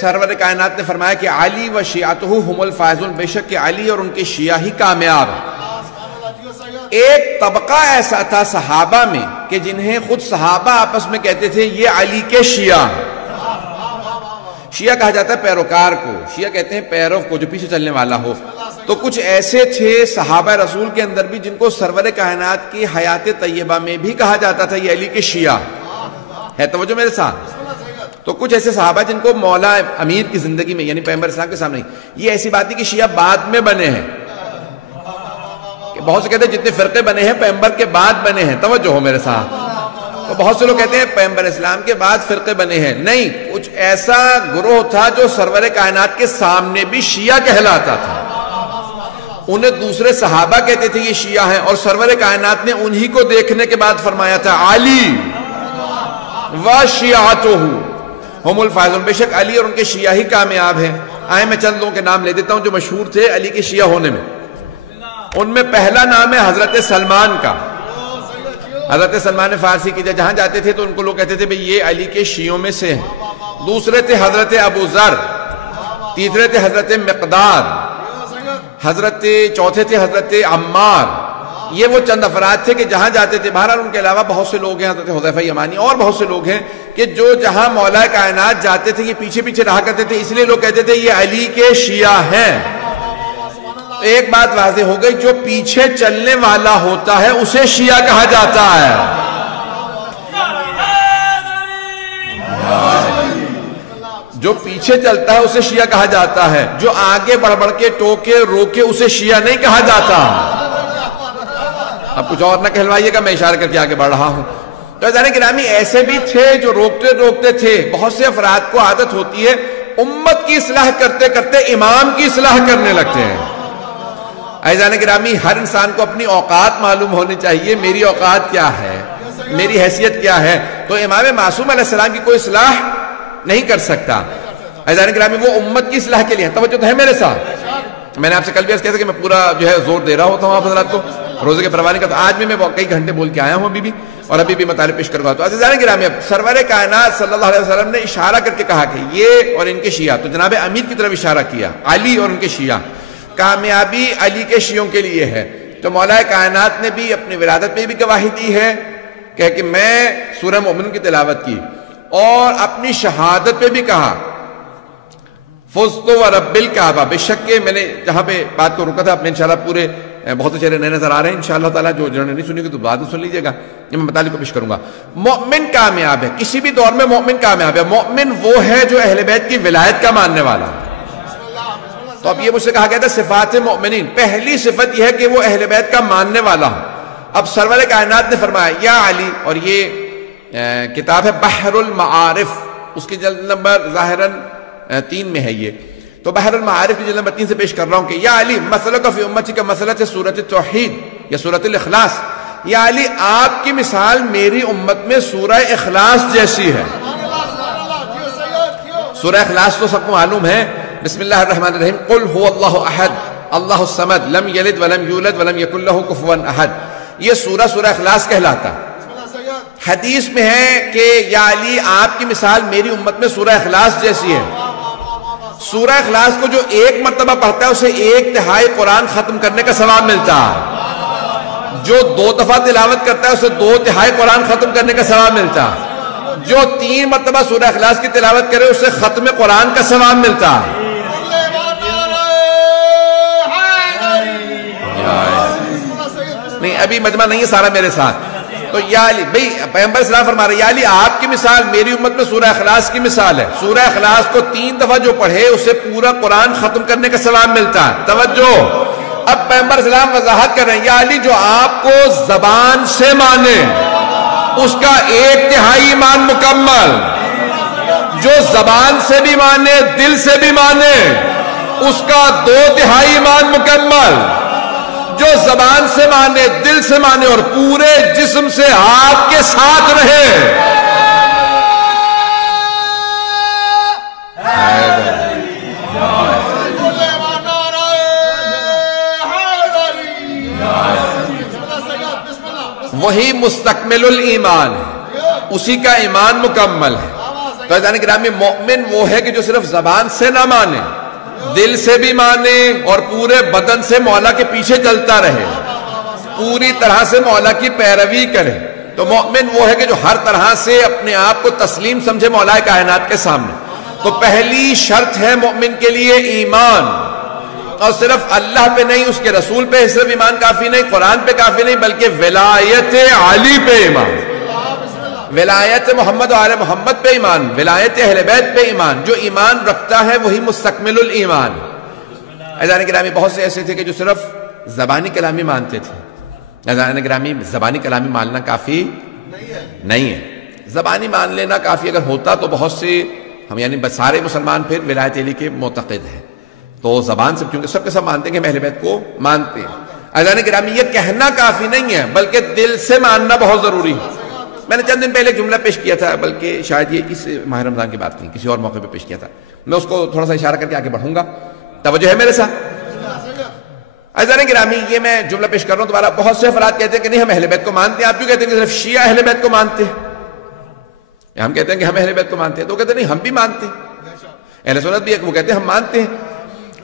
سرور کائنات نے فرمایا کہ علی و شیعتہ ہم الفائزون، بے شک کہ علی اور ان کے شیعہ ہی کامیاب ہیں۔ ایک طبقہ ایسا تھا صحابہ میں کہ جنہیں خود صحابہ آپس میں کہتے تھے یہ علی کے شیعہ ہیں۔ شیعہ کہا جاتا ہے پیروکار کو، شیعہ کہتے ہیں پیرو کو جو پیچھے چلنے والا ہو۔ تو کچھ ایسے تھے صحابہ رسول کے اندر بھی جن کو سرور کائنات کی حیات طیبہ میں بھی کہا جاتا تھا یہ علی کے شیعہ ہے۔ توجہ میرے ساتھ۔ تو کچھ ایسے صحابہ جن کو مولا امیر کی زندگی میں یعنی پیغمبر اسلام کے سامنے، یہ ایسی بات ہے کہ شیعہ بعد میں بنے ہیں، کہ بہت سے کہتے ہیں جتنے فرقے بنے ہیں پیغمبر کے بعد بنے ہیں۔ توجہ ہو میرے ساتھ۔ تو بہت سے لوگ کہتے ہیں پیغمبر اسلام کے بعد فرقے بنے ہیں، نہیں، کچھ ایسا گروہ تھا جو سرور کائنات کے سامنے بھی شیعہ کہلاتا تھا، انہیں دوسرے صحابہ کہتے تھے یہ شیعہ ہیں، اور سرور کائنات نے انہی کو دیکھنے کے بعد فرمایا تھا علی و شیعتہ ہم الفائزون، بے شک علی اور ان کے شیعہ ہی کامیاب ہیں۔ آئے میں چند لوگوں کے نام لے دیتا ہوں جو مشہور تھے علی کے شیعہ ہونے میں۔ ان میں پہلا نام ہے حضرت سلمان کا۔ حضرت سلمان فارسی کی جہاں جاتے تھے تو ان کو لوگ کہتے تھے بھئی یہ علی کے شیعوں میں سے ہیں۔ دوسرے تھے حضرت ابو ذر، تیسرے تھے حضرت مقداد، چوتھے تھے حضرت عمار۔ یہ وہ چند افراد تھے کہ جہاں جاتے تھے، بہرحال ان کے علاوہ بہت سے لوگ ہیں، حضرت حذیفہ یمانی اور بہت سے لوگ ہیں کہ جو جہاں مولا کائنات جاتے تھے یہ پیچھے پیچھے رہا کرتے تھے، اس لیے لوگ کہتے تھے یہ علی کے شیعہ ہیں۔ ایک بات واضح ہو گئی، جو پیچھے چلنے والا ہوتا ہے اسے شیعہ کہا جاتا ہے۔ جو پیچھے چلتا ہے اسے شیعہ کہا جاتا ہے، جو آگے بڑھ بڑھ کے ٹوکے روکے اسے شیعہ نہیں کہا جاتا۔ اب کچھ اور نہ کہلوائیے گا، میں اشارہ کر کے آگے بڑھ رہا ہوں۔ تو عزیزان گرامی ایسے بھی تھے جو روکتے روکتے تھے۔ بہت سے افراد کو عادت ہوتی ہے امت کی اصلاح کرتے کرتے امام کی اصلاح کرنے لگتے ہیں۔ عزیزان گرامی ہر انسان کو اپنی اوقات معلوم ہونی چاہیے، میری اوقات کیا ہے، میری حیثیت کیا ہے۔ تو امام معصوم علیہ السلام کی کوئی اصلاح نہیں کر سکتا۔ عزیزان گرامی وہ امت کی اصلاح کے لیے توجہ تو ہے میرے ساتھ۔ میں نے آپ سے کل بھی عرض کیا تھا کہ میں پورا جو ہے زور دے رہا ہوتا ہوں آپ حضرات کو روزے کے پروانے کا، تو آج بھی میں کئی گھنٹے بول کے آیا ہوں ابھی بھی، اور ابھی بھی مطالب پیش کروں گا۔ تو عزیزان گرامی اب سرور کائنات صلی اللہ علیہ وسلم نے اشارہ کر کے کہا کہ یہ اور ان کے شیعہ، تو جناب امیر کی طرف اشارہ کیا، علی اور ان کے شیعہ، کامیابی علی کے شیعوں کے لیے ہے۔ تو مولا کائنات نے بھی اپنی ولادت پہ بھی گواہی دی ہے کہ میں سورہ مومن کی تلاوت کی، اور اپنی شہادت پہ بھی کہا فزت ورب الکعبہ، بے شک کہ میں نے جہاں پہ بات کو رکا تھا اپنے انشاءاللہ پورے بہت سے چہرے نئے نظر آ رہے ہیں انشاءاللہ تعالیٰ، جو جنہوں نے نہیں سنی گے تو بعد میں سن لیجئے گا، یہ میں مطالب کو پیش کروں گا۔ مومن کامیاب ہے، کسی بھی دور میں مومن کامیاب ہے۔ مومن وہ ہے جو اہل بیت کی ولایت کا ماننے والا۔ تو اب یہ مجھ سے کہا گیا تھا صفات مومنین، پہلی صفت یہ ہے کہ وہ اہل بیت کا ماننے والا ہو۔ اب سرور کائنات نے فرمایا یا علی، اور یہ کتاب ہے بحر المعارف، اس کی جلد نمبر ظاہراً 3 میں ہے یہ، تو بحر المعارف کی جلد نمبر 3 سے پیش کر رہا ہوں کہ یا علی مسلک فی امتی کا مسئلہ ہے سورۃ توحید یا سورۃ الاخلاص، یا علی آپ کی مثال میری امت میں سورہ اخلاص جیسی ہے۔ سورہ اخلاص تو سب کو معلوم ہے، بسم اللہ الرحمن الرحیم، قل هو اللہ احد اللہ الصمد لم یلد ولم یولد ولم یکن له کفوا احد، یہ سورہ اخلاص کہلاتا۔ حدیث میں ہے کہ یا علی آپ کی مثال میری امت میں سورہ اخلاص جیسی ہے۔ سورہ اخلاص کو جو ایک مرتبہ پڑھتا ہے اسے 1/3 قرآن ختم کرنے کا ثواب ملتا ہے، جو 2 دفعہ تلاوت کرتا ہے اسے 2/3 قرآن ختم کرنے کا ثواب ملتا ہے، جو 3 مرتبہ سورہ اخلاص کی تلاوت کرے اسے ختم قرآن کا ثواب ملتا ہے۔ نہیں ابھی مجمع نہیں ہے سارا میرے ساتھ، تو یا علی بھئی پیغمبر اسلام فرما رہے ہیں یا علی آپ کی مثال میری امت میں سورہ اخلاص کی مثال ہے، سورہ اخلاص کو 3 دفعہ جو پڑھے اسے پورا قرآن ختم کرنے کا ثواب ملتا ہے۔ توجہ، اب پیغمبر اسلام وضاحت کر رہے ہیں یا علی جو آپ کو زبان سے مانے اس کا 1/3 ایمان مکمل، جو زبان سے بھی مانے دل سے بھی مانے اس کا 2/3 ایمان مکمل، جو زبان سے مانے دل سے مانے اور پورے جسم سے آپ کے ساتھ رہے۔ وہی مستکمل الایمان ہے، اسی کا ایمان مکمل ہے۔ تو عزیزان گرامی مومن وہ ہے کہ جو صرف زبان سے نہ مانے، دل سے بھی مانے اور پورے بدن سے مولا کے پیچھے چلتا رہے، پوری طرح سے مولا کی پیروی کرے. تو مومن وہ ہے کہ جو ہر طرح سے اپنے آپ کو تسلیم سمجھے مولا کائنات کے سامنے. تو پہلی شرط ہے مومن کے لیے ایمان، اور صرف اللہ پہ نہیں، اس کے رسول پہ صرف ایمان کافی نہیں، قرآن پہ کافی نہیں، بلکہ ولایت علی پہ ایمان، ولایت محمد و آل محمد پہ ایمان، ولایت اہل بیت پہ ایمان. جو ایمان رکھتا ہے وہی مستکمل الایمان. عزیزان گرامی بہت سے ایسے تھے کہ جو صرف زبانی کلامی مانتے تھے. عزیزان گرامی زبانی کلامی ماننا کافی نہیں ہے. زبانی مان لینا کافی اگر ہوتا تو بہت سے ہم یعنی سارے مسلمان پھر ولایت علی کے معتقد ہیں. تو زبان سے کیونکہ سب کے سب مانتے ہیں کہ ہم اہل بیت کو مانتے ہیں. عزیزان گرامی یہ کہنا کافی نہیں ہے بلکہ دل سے ماننا بہت ضروری ہے. میں نے چند دن پہلے ایک جملہ پیش کیا تھا، بلکہ شاید یہ اس ماہ رمضان کی بات نہیں، کسی اور موقع پہ پیش کیا تھا. میں اس کو تھوڑا سا اشارہ کر کے آگے بڑھوں گا. توجہ ہے میرے ساتھ؟ عزیزان گرامی یہ میں جملہ پیش کر رہا ہوں دوبارہ. بہت سے افراد کہتے ہیں کہ نہیں ہم اہل بیت کو مانتے ہیں. آپ کیوں کہتے ہیں کہ صرف شیعہ اہل بیت کو مانتے ہیں؟ ہم کہتے ہیں کہ ہم اہل بیت کو مانتے ہیں، تو کہتے ہیں نہیں ہم بھی مانتے ہیں. اہل سنت بھی ایک وہ کہتے ہیں ہم مانتے ہیں.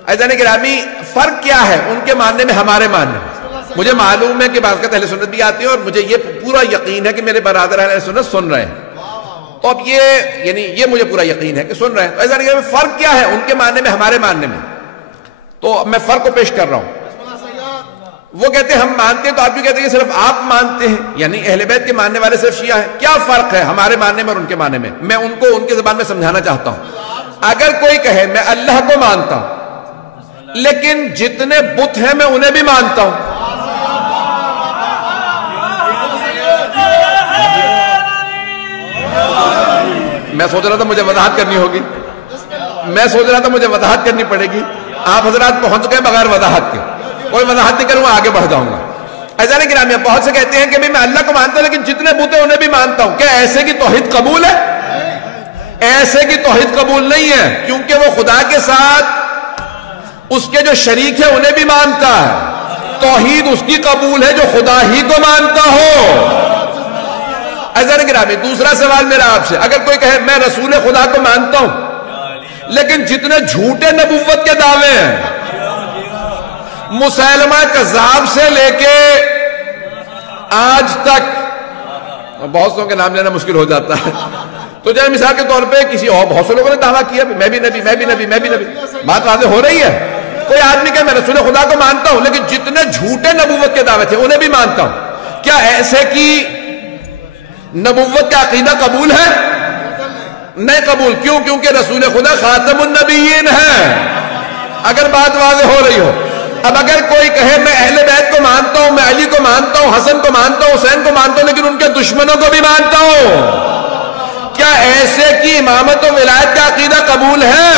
عزیزان گرامی فرق کیا ہے ان کے ماننے میں ہمارے ماننے میں؟ مجھے معلوم ہے کہ بعض کا اہل سنت بھی آتے ہیں اور مجھے یہ پورا یقین ہے کہ میرے برادر اہل سنت سن رہے ہیں. تو اب یہ مجھے پورا یقین ہے کہ سن رہے ہیں. تو عزیزان گرامی فرق کیا ہے ان کے ماننے میں ہمارے ماننے میں؟ تو اب میں فرق کو پیش کر رہا ہوں. وہ کہتے ہیں ہم مانتے ہیں، تو آپ بھی کہتے ہیں کہ صرف آپ مانتے ہیں، یعنی اہل بیت کے ماننے والے صرف شیعہ ہیں. کیا فرق ہے ہمارے ماننے میں اور ان کے ماننے میں؟ میں ان کو ان کی زبان میں سمجھانا چاہتا ہوں. اگر کوئی کہے میں اللہ کو مانتا ہوں لیکن جتنے بت ہیں میں انہیں بھی مانتا ہوں، میں سوچ رہا تھا مجھے وضاحت کرنی ہوگی، میں سوچ رہا تھا مجھے وضاحت کرنی پڑے گی. آپ حضرات پہنچ گئے بغیر وضاحت کے. کوئی وضاحت نہیں کروں گا، آگے بڑھ جاؤں گا. عزیزان گرامی بہت سے کہتے ہیں کہ میں اللہ کو مانتا ہوں لیکن جتنے بت ہیں انہیں بھی مانتا ہوں. کیا ایسے کی توحید قبول ہے؟ ایسے کی توحید قبول نہیں ہے، کیونکہ وہ خدا کے ساتھ اس کے جو شریک ہیں انہیں بھی مانتا ہے. توحید اس کی قبول ہے جو خدا ہی کو مانتا ہو. عزیزان گرامی دوسرا سوال میرا آپ سے، اگر کوئی کہے میں رسول خدا کو مانتا ہوں لیکن جتنے جھوٹے نبوت کے دعوے ہیں، مسیلمہ کذاب سے لے کے آج تک، بہت سو کے نام لینا مشکل ہو جاتا ہے، تو جب مثال کے طور پہ کسی اور بہت سے لوگوں نے دعویٰ کیا میں بھی نبی، میں بھی نبی، میں بھی نبی، بات واضح ہو رہی ہے. کوئی آدمی کہ میں رسول خدا کو مانتا ہوں لیکن جتنے جھوٹے نبوت کے دعوے تھے انہیں بھی مانتا ہوں. کیا ایسے کی نبوت کا عقیدہ قبول ہے؟ نہیں قبول. کیوں؟ کیونکہ رسول خدا خاتم النبیین ہے. اگر بات واضح ہو رہی ہو. اب اگر کوئی کہے میں اہل بیت کو مانتا ہوں، میں علی کو مانتا ہوں، حسن کو مانتا ہوں، حسین کو مانتا ہوں لیکن ان کے دشمنوں کو بھی مانتا ہوں، کیا ایسے کی امامت و ولایت کا عقیدہ قبول ہے؟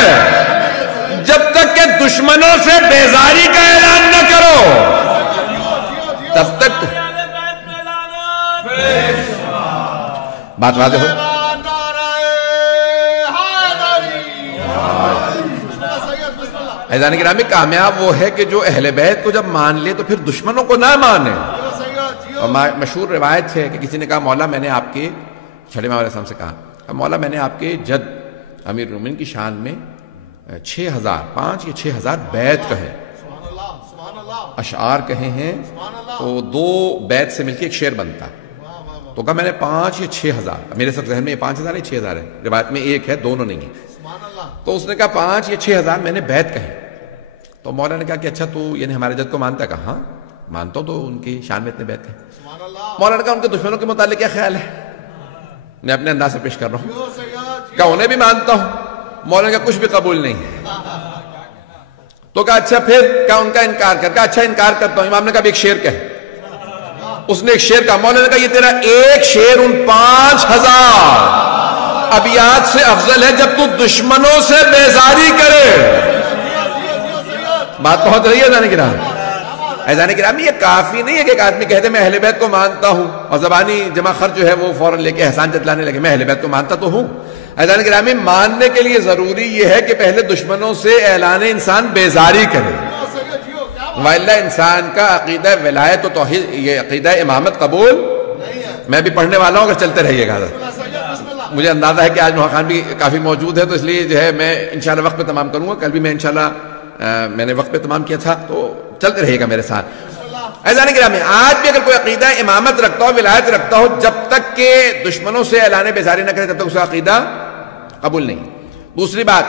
جب تک کہ دشمنوں سے بیزاری کا اعلان نہ کرو تب تک بات واضح ہو. عزیزان گرامی کامیاب وہ ہے کہ جو اہل بیت کو جب مان لے تو پھر دشمنوں کو نہ مانے. اور مشہور روایت ہے کہ کسی نے کہا مولا میں نے آپ کے چھڑے امام علیہ السلام سے کہا مولا میں نے آپ کے جد امیر المومنین کی شان میں 5 یا 6,000 بیت کہے، اشعار کہے ہیں، تو 2 بیت سے مل کے ایک شعر بنتا. تو کہا میں نے 5 یا 6,000، میرے سب ذہن میں 5,000 ہے 6,000 ہے، روایت میں ایک ہے دونوں نہیں ہے. تو اس نے کہا 5 یا 6,000 میں نے بیت کہے. تو مولا نے کہا کہ اچھا تو یعنی ہمارے جد کو مانتا ہے؟ کہا ہاں مانتا ہوں، تو ان کی شان میں اتنے بیت کہے. مولا نے کہا ان کے دشمنوں کے متعلق کیا خیال ہے؟ میں اپنے انداز سے پیش کر رہا ہوں. کہا انہیں بھی مانتا ہوں. مولا نے کہا کچھ بھی قبول نہیں ہے. تو کہا اچھا پھر؟ کہا ان کا انکار کر. کہا اچھا انکار کرتا ہوں. امام نے کہا ایک شعر کہے. اس نے ایک شعر کہا. مولا نے کہا یہ تیرا ایک شعر ان 5,000 ابیات سے افضل ہے جب تو دشمنوں سے بیزاری کرے. بات پہنچ رہی ہے عزیزان گرامی؟ عزیزان گرامی یہ کافی نہیں ہے کہ ایک آدمی کہتے میں اہل بیت کو مانتا ہوں اور زبانی جمع خرچ جو ہے وہ فوراً لے کے احسان جتلانے لگے میں اہل بیت کو مانتا تو ہوں. عزیزان گرامی ماننے کے لیے ضروری یہ ہے کہ پہلے دشمنوں سے اعلان انسان بیزاری کرے، وإلا انسان کا عقیدہ ولایت و توحید یہ عقیدہ امامت قبول. میں بھی پڑھنے والا ہوں، اگر چلتے رہیے گا. مجھے اندازہ ہے کہ آج نوحہ خان بھی کافی موجود ہے، تو اس لیے جو ہے میں انشاءاللہ وقت پہ تمام کروں گا. کل بھی میں انشاءاللہ میں نے وقت پہ تمام کیا تھا، تو چلتے رہیے گا میرے ساتھ. عزیزان گرامی، آج بھی اگر کوئی عقیدہ امامت رکھتا ہو، ولایت رکھتا ہو، جب تک کہ دشمنوں سے اعلان بیزاری نہ کرے تب تک اس کا عقیدہ قبول نہیں. دوسری بات،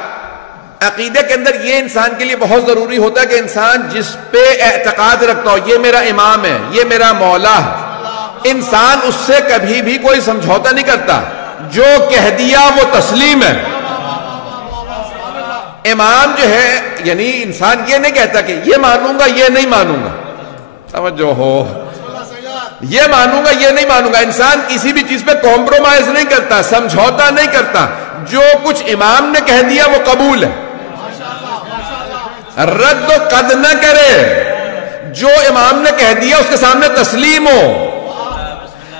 عقیدے کے اندر یہ انسان کے لیے بہت ضروری ہوتا ہے کہ انسان جس پہ اعتقاد رکھتا ہو، یہ میرا امام ہے، یہ میرا مولا ہے، انسان اس سے کبھی بھی کوئی سمجھوتا نہیں کرتا. جو کہہ دیا وہ تسلیم ہے. امام جو ہے، یعنی انسان یہ نہیں کہتا کہ یہ مانوں گا یہ نہیں مانوں گا، سمجھو ہو، یہ مانوں گا یہ نہیں مانوں گا. انسان کسی بھی چیز پہ کمپرومائز نہیں کرتا، سمجھوتا نہیں کرتا. جو کچھ امام نے کہہ دیا وہ قبول ہے، رد و قد نہ کرے. جو امام نے کہہ دیا اس کے سامنے تسلیم ہو.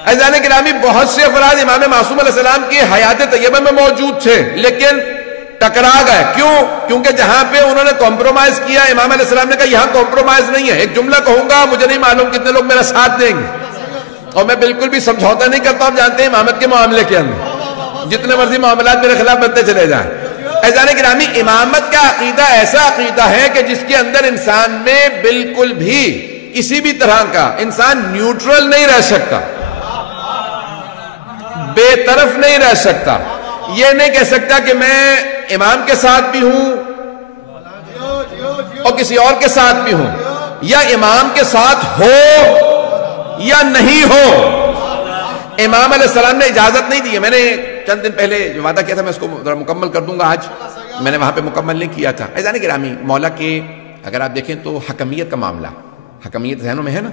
عزیزان گرامی، بہت سے افراد امام معصوم علیہ السلام کی حیات طیبہ میں موجود تھے لیکن ٹکرا گئے. کیوں؟ کیونکہ جہاں پہ انہوں نے کمپرومائز کیا، امام علیہ السلام نے کہا یہاں کمپرومائز نہیں ہے. ایک جملہ کہوں گا، مجھے نہیں معلوم کتنے لوگ میرا ساتھ دیں گے، اور میں بالکل بھی سمجھوتا نہیں کرتا. آپ جانتے ہیں امامت کے معاملے کے اندر جتنے مرضی معاملات میرے خلاف بنتے چلے جائیں. عزیزان گرامی، امامت کا عقیدہ ایسا عقیدہ ہے کہ جس کے اندر انسان میں بالکل بھی کسی بھی طرح کا انسان نیوٹرل نہیں رہ سکتا، بے طرف نہیں رہ سکتا. یہ نہیں کہہ سکتا کہ میں امام کے ساتھ بھی ہوں اور کسی اور کے ساتھ بھی ہوں، یا امام کے ساتھ ہو یا نہیں ہو. امام علیہ السلام نے اجازت نہیں دی ہے. میں نے چند دن پہلے جو وعدہ کیا تھا میں اس کو مکمل کر دوں گا، آج میں نے وہاں پہ مکمل نہیں کیا تھا. عزیزان گرامی، مولا کے اگر آپ دیکھیں تو حکمیت کا معاملہ، حکمیت ذہنوں میں ہے نا،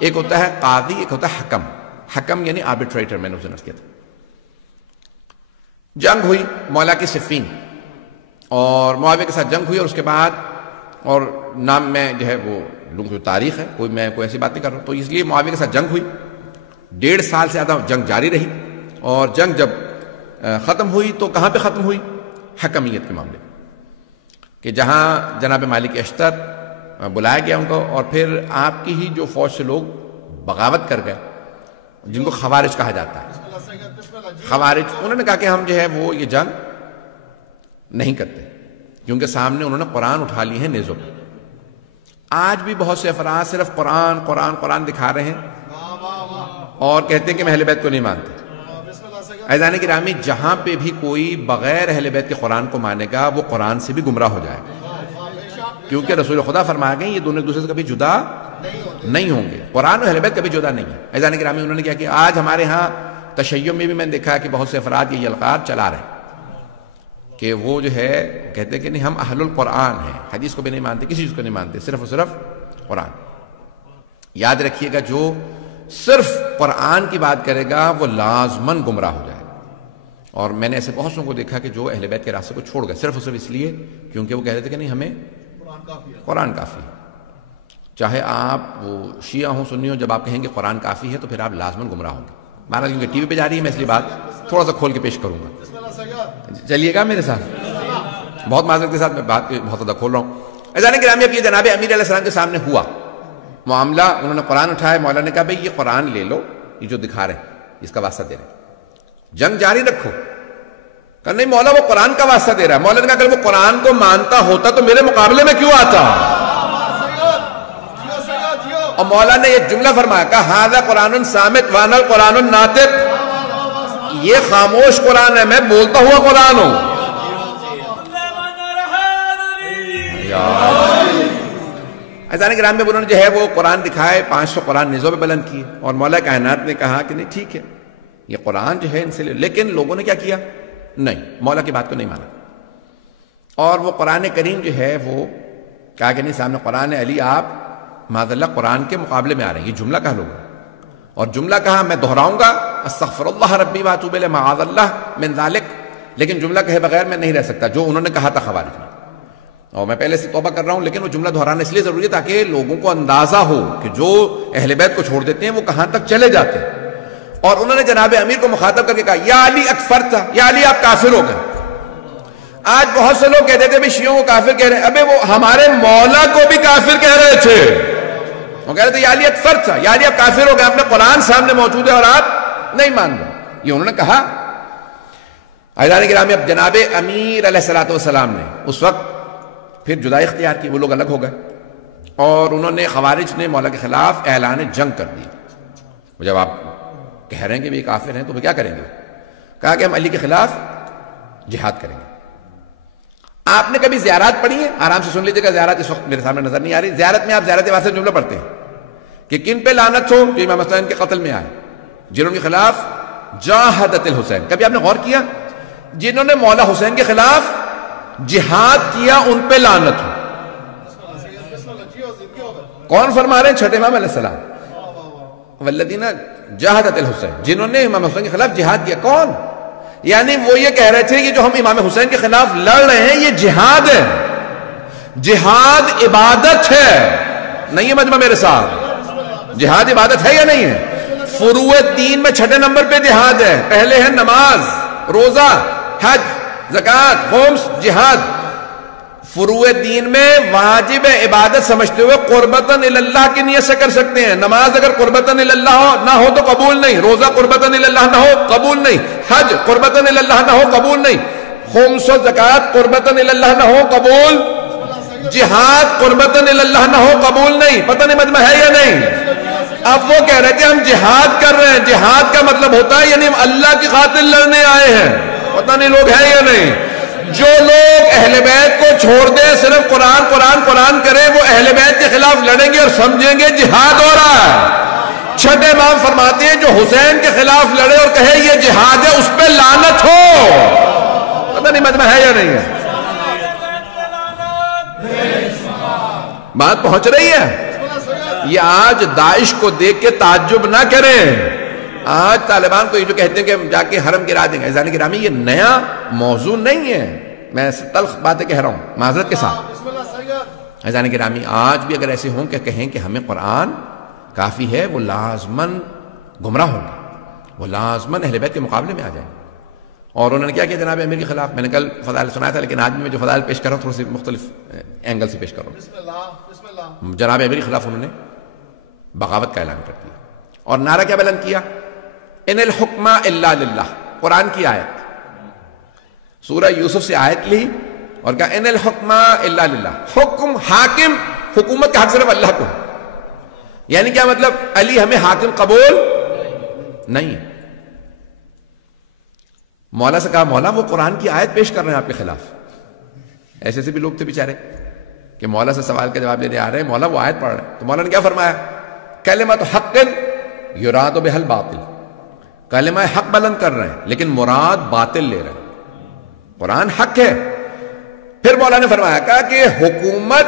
ایک ہوتا ہے قاضی، ایک ہوتا ہے حکم. حکم یعنی آربیٹریٹر. میں نے اسے نص کیا تھا. جنگ ہوئی مولا کی صفین، اور معاویہ کے ساتھ جنگ ہوئی، اور اس کے بعد، اور نام میں جو ہے وہ لوگوں کی تاریخ ہے، میں کوئی ایسی بات نہیں کر رہا ہوں، تو اس لیے معاویہ کے ساتھ جنگ ہوئی. 1.5 سال سے زیادہ جنگ جاری رہی، اور جنگ جب ختم ہوئی تو کہاں پہ ختم ہوئی؟ حکمیت کے معاملے، کہ جہاں جناب مالک اشتر بلایا گیا ان کو، اور پھر آپ کی ہی جو فوج سے لوگ بغاوت کر گئے، جن کو خوارج کہا جاتا ہے. خوارج، انہوں نے کہا کہ ہم جو ہے وہ یہ جنگ نہیں کرتے، کیونکہ سامنے انہوں نے قرآن اٹھا لی ہے نیزوں پہ. آج بھی بہت سے افراد صرف قرآن قرآن قرآن دکھا رہے ہیں اور کہتے ہیں کہ میں اہل بیت کو نہیں مانتے. عزیزان گرامی، جہاں پہ بھی کوئی بغیر اہل بیت کے قرآن کو مانے گا وہ قرآن سے بھی گمراہ ہو جائے گا، کیونکہ رسول خدا فرمایا گئے یہ دونوں ایک دوسرے سے کبھی جدا نہیں ہوں گے. قرآن اور اہل بیت کبھی جدا نہیں ہے. عزیزان گرامی، انہوں نے کیا کہ آج ہمارے ہاں تشیع میں بھی میں نے دیکھا کہ بہت سے افراد یہ القاب چلا رہے ہیں کہ وہ جو ہے کہتے ہیں کہ نہیں ہم اہل القرآن ہیں، حدیث کو بھی نہیں مانتے، کسی چیز کو نہیں مانتے، صرف اور صرف قرآن. یاد رکھیے گا، جو صرف قرآن کی بات کرے گا وہ لازماً گمراہ ہو جائے گا. اور میں نے ایسے بہت سو کو دیکھا کہ جو اہل بیت کے راستے کو چھوڑ گئے صرف اور صرف اس لیے کیونکہ وہ کہتے تھے کہ نہیں ہمیں قرآن کافی ہے. چاہے آپ وہ شیعہ ہوں سنی ہوں، جب آپ کہیں گے قرآن کافی ہے تو پھر آپ لازماً گمراہ ہوں گے. مہاراج کیونکہ ٹی وی پہ جا رہی ہے، میں اس لیے بات تھوڑا سا کھول کے پیش کروں گا. چلیے گا میرے ساتھ، بہت معذرت کے ساتھ میں بات بہت زیادہ کھول رہا ہوں. عزیزان گرامی، اب یہ جناب امیر علیہ السلام کے سامنے ہوا معاملہ، انہوں نے قرآن اٹھایا، مولا نے کہا بھئی یہ قرآن لے لو، یہ جو دکھا رہے ہیں اس کا واسطہ دے رہے ہیں، جنگ جاری رکھو. کہا نہیں مولا وہ قرآن کا واسطہ دے رہا ہے. مولا نے کہا اگر وہ قرآن کو مانتا ہوتا تو میرے مقابلے میں کیوں آتا؟ اور مولا نے یہ جملہ فرمایا، کہا ھذا قرآن صامت وانا القرآن الناطق، یہ خاموش قرآن ہے، میں بولتا ہوا قرآن ہوں. عزیزان گرامی، میں انہوں نے جو ہے وہ قرآن دکھائے، 500 قرآن نیزوں پہ بلند کیے، اور مولا کائنات نے کہا کہ نہیں ٹھیک ہے یہ قرآن جو ہے ان سے لے. لیکن لوگوں نے کیا کیا؟ نہیں، مولا کی بات کو نہیں مانا، اور وہ قرآن کریم جو ہے وہ کہا کہ نہیں سامنے قرآن علی آپ معاذ اللہ قرآن کے مقابلے میں آ رہے ہیں. یہ جملہ کہا لوگوں، اور جملہ کہا میں دہراؤں گا استغفر اللہ ربی واتوب الیہ معاذ اللہ من ذالک، لیکن جملہ کہے بغیر میں نہیں رہ سکتا جو انہوں نے کہا تھا خوارج نے. اور میں پہلے سے توبہ کر رہا ہوں، لیکن وہ جملہ دہرانا اس لیے ضروری ہے تاکہ لوگوں کو اندازہ ہو کہ جو اہل بیت کو چھوڑ دیتے ہیں وہ کہاں تک چلے جاتے ہیں. اور انہوں نے جناب امیر کو مخاطب کر کے کہا یا علی اکفرت، یا علی آپ کافر ہو گئے. آج بہت سے لوگ کہتے تھے بھی شیعوں کو کافر کہہ رہے ہیں، ابے وہ ہمارے مولا کو بھی کافر کہہ رہے تھے. وہ کہہ رہے تھے یا علی اکفرت، یا علی آپ کافر ہو گئے، اپنے قرآن سامنے موجود ہے اور آپ نہیں مان رہے. یہ انہوں نے کہا. عزیزان گرامی، اب جناب امیر علیہ الصلوۃ والسلام نے اس وقت پھر جدائی اختیار کی، وہ لوگ الگ ہو گئے اور انہوں نے خوارج نے مولا کے خلاف اعلان جنگ کر دی. جب آپ کہہ رہے ہیں کہ یہ کافر ہیں تو وہ کیا کریں گے؟ کہا کہ ہم علی کے خلاف جہاد کریں گے. آپ نے کبھی زیارات پڑھی ہیں؟ آرام سے سن لیجیے گا، زیارات اس وقت میرے سامنے نظر نہیں آ رہی. زیارت میں آپ زیارت واسطے جملہ پڑھتے ہیں کہ کن پہ لعنت ہو؟ جو امام حسین کے قتل میں آئے، جنہوں کے خلاف جاہدت الحسین. کبھی آپ نے غور کیا؟ جنہوں نے مولا حسین کے خلاف جہاد کیا ان پہ لعنت ہو. کون فرما رہے ہیں؟ چھٹے امام علیہ السلام. والذین جاہدت الحسین، جنہوں نے امام حسین کے خلاف جہاد کیا. کون؟ یعنی وہ یہ کہہ رہے تھے کہ جو ہم امام حسین کے خلاف لڑ رہے ہیں یہ جہاد ہے. جہاد عبادت ہے. نہیں ہے مجمع میرے ساتھ؟ جہاد عبادت ہے یا نہیں ہے؟ فروع دین میں چھٹے نمبر پہ جہاد ہے. پہلے ہے نماز، روزہ، حج، زکوٰۃ، خمس، جہاد. فروع دین میں واجب عبادت سمجھتے ہوئے قربتاً اللہ کی نیت سے کر سکتے ہیں. نماز اگر قربتاً اللہ نہ ہو تو قبول نہیں. روزہ قربتاً اللہ نہ ہو قبول نہیں. حج قربتاً اللہ نہ ہو قبول نہیں. خمس و زکوٰۃ قربتاً اللہ نہ ہو قبول. جہاد قربتاً اللہ نہ ہو قبول نہیں. پتہ نہیں مجمع ہے یا نہیں؟ اب وہ کہہ رہے تھے ہم جہاد کر رہے ہیں. جہاد کا مطلب ہوتا ہے یعنی ہم اللہ کی خاطر لڑنے آئے ہیں. پتہ نہیں لوگ ہیں یا نہیں؟ جو لوگ اہل بیت کو چھوڑ دیں، صرف قرآن قرآن قرآن کریں، وہ اہل بیت کے خلاف لڑیں گے اور سمجھیں گے جہاد ہو رہا ہے. چھٹے امام فرماتے ہیں جو حسین کے خلاف لڑے اور کہے یہ جہاد ہے اس پہ لعنت ہو. پتہ نہیں مجمع ہے یا نہیں ہے؟ بات پہنچ رہی ہے؟ یہ آج داعش کو دیکھ کے تعجب نہ کریں. آج طالبان کو یہ جو کہتے ہیں کہ جا کے حرم گرا دیں گے، عزیزان گرامی یہ نیا موضوع نہیں ہے. میں تلخ باتیں کہہ رہا ہوں معذرت کے ساتھ. عزیزان گرامی آج بھی اگر ایسے ہوں کہ کہیں کہ ہمیں قرآن کافی ہے، وہ لازماً گمراہ ہوں گے، وہ لازماً اہل بیت کے مقابلے میں آ جائیں. اور انہوں نے کیا کیا جناب امیر کے خلاف؟ میں نے کل فضائل سنایا تھا، لیکن آج بھی میں جو فضائل پیش کر رہا ہوں تھوڑی سی مختلف اینگل سے پیش کر رہا ہوں. جناب امیر کے خلاف انہوں نے بغاوت کا اعلان کر دیا اور نعرہ کیا بلند کیا؟ ان الحکم الا للہ. قرآن کی آیت، سورہ یوسف سے آیت لی اور کہا ان الحکم الا للہ. حکم، حاکم، حکومت کا حق صرف اللہ کو. یعنی کیا مطلب؟ علی ہمیں حاکم قبول نہیں. مولا سے کہا مولا وہ قرآن کی آیت پیش کر رہے ہیں آپ کے خلاف. ایسے بھی لوگ تھے بیچارے کہ مولا سے سوال کا جواب لینے آ رہے ہیں، مولا وہ آیت پڑھ رہے ہیں. تو مولا نے کیا فرمایا؟ کلمۃ حق یراد بها الباطل. کلمہ حق بلند کر رہے ہیں لیکن مراد باطل لے رہے ہیں. قرآن حق ہے. پھر مولا نے فرمایا کہا کہ حکومت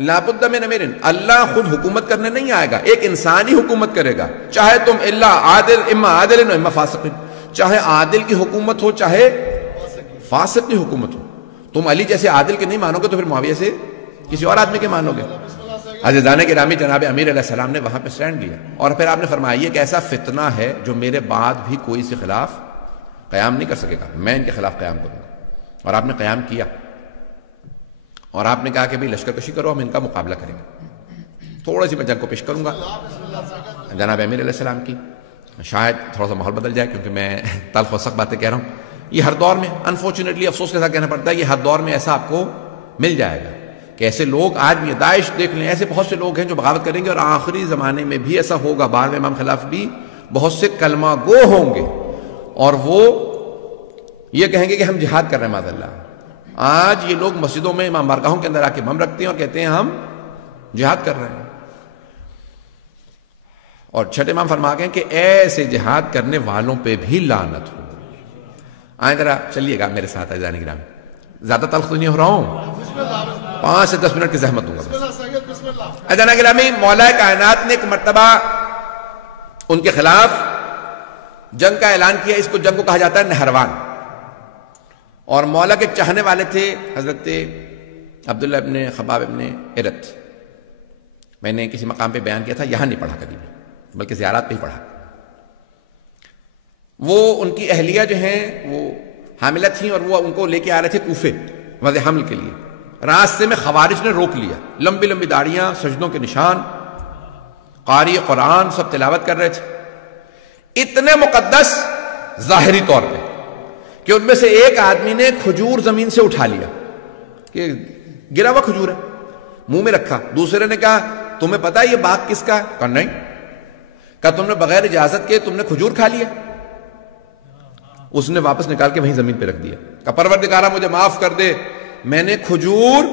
لابد من امیر، اللہ خود حکومت کرنے نہیں آئے گا، ایک انسانی حکومت کرے گا. چاہے تم اللہ عادل، اما عادل اما فاسق، چاہے عادل کی حکومت ہو چاہے فاسق کی حکومت ہو. تم علی جیسے عادل کے نہیں مانو گے تو پھر معاویہ سے کسی اور آدمی کے مانو گے. عزیزان گرامی جناب امیر علیہ السلام نے وہاں پہ سٹینڈ لیا اور پھر آپ نے فرمایا یہ ایک ایسا فتنہ ہے جو میرے بعد بھی کوئی اس کے خلاف قیام نہیں کر سکے گا، میں ان کے خلاف قیام کروں گا. اور آپ نے قیام کیا اور آپ نے کہا کہ بھئی لشکر کشی کرو، ہم ان کا مقابلہ کریں گے. تھوڑا سی میں جنگ کو پیش کروں گا جناب امیر علیہ السلام کی. شاید تھوڑا سا ماحول بدل جائے کیونکہ میں تلخ و سخت باتیں کہہ رہا ہوں. یہ ہر دور میں انفارچونیٹلی افسوس کے ساتھ کہنا پڑتا ہے، یہ ہر دور میں ایسا آپ کو مل جائے گا کہ ایسے لوگ آج بھی داعش دیکھ لیں، ایسے بہت سے لوگ ہیں جو بغاوت کریں گے اور آخری زمانے میں بھی ایسا ہوگا. بعد میں امام خلاف بھی بہت سے کلمہ گو ہوں گے اور وہ یہ کہیں گے کہ ہم جہاد کر رہے ہیں. معاذ اللہ آج یہ لوگ مسجدوں میں امام بارگاہوں کے اندر آ کے بم رکھتے ہیں اور کہتے ہیں ہم جہاد کر رہے ہیں. اور چھٹے امام فرما گئے کہ ایسے جہاد کرنے والوں پہ بھی لعنت ہو. آئیں ذرا چلیے گا میرے ساتھ عزیزان گرامی، زیادہ تلخ تو نہیں ہو رہا ہوں، 5 سے 10 منٹ کی زحمت دوں گا. عزیزان گرامی مولا کائنات نے ایک مرتبہ ان کے خلاف جنگ کا اعلان کیا. اس کو جنگ کو کہا جاتا ہے نہروان. اور مولا کے چاہنے والے تھے حضرت عبداللہ ابن خباب ابن ارت. میں نے کسی مقام پہ بیان کیا تھا، یہاں نہیں پڑھا کبھی بھی بلکہ زیارات پہ ہی پڑھا. وہ ان کی اہلیہ جو ہیں وہ حاملہ تھیں اور وہ ان کو لے کے آ رہے تھے کوفے وضع حمل کے لیے. راستے میں خوارج نے روک لیا. لمبی لمبی داڑیاں، سجدوں کے نشان، قاری قرآن سب تلاوت کر رہے تھے. اتنے مقدس ظاہری طور پہ کہ ان میں سے ایک آدمی نے کھجور زمین سے اٹھا لیا کہ گرا ہوا کھجور ہے، منہ میں رکھا. دوسرے نے کہا تمہیں پتا ہے یہ باغ کس کا ہے؟ کہا نہیں. کہا تم نے بغیر اجازت کے تم نے کھجور کھا لیا؟ اس نے واپس نکال کے وہیں زمین پہ رکھ دیا. کہا پروردگارا مجھے معاف کر دے، میں نے کھجور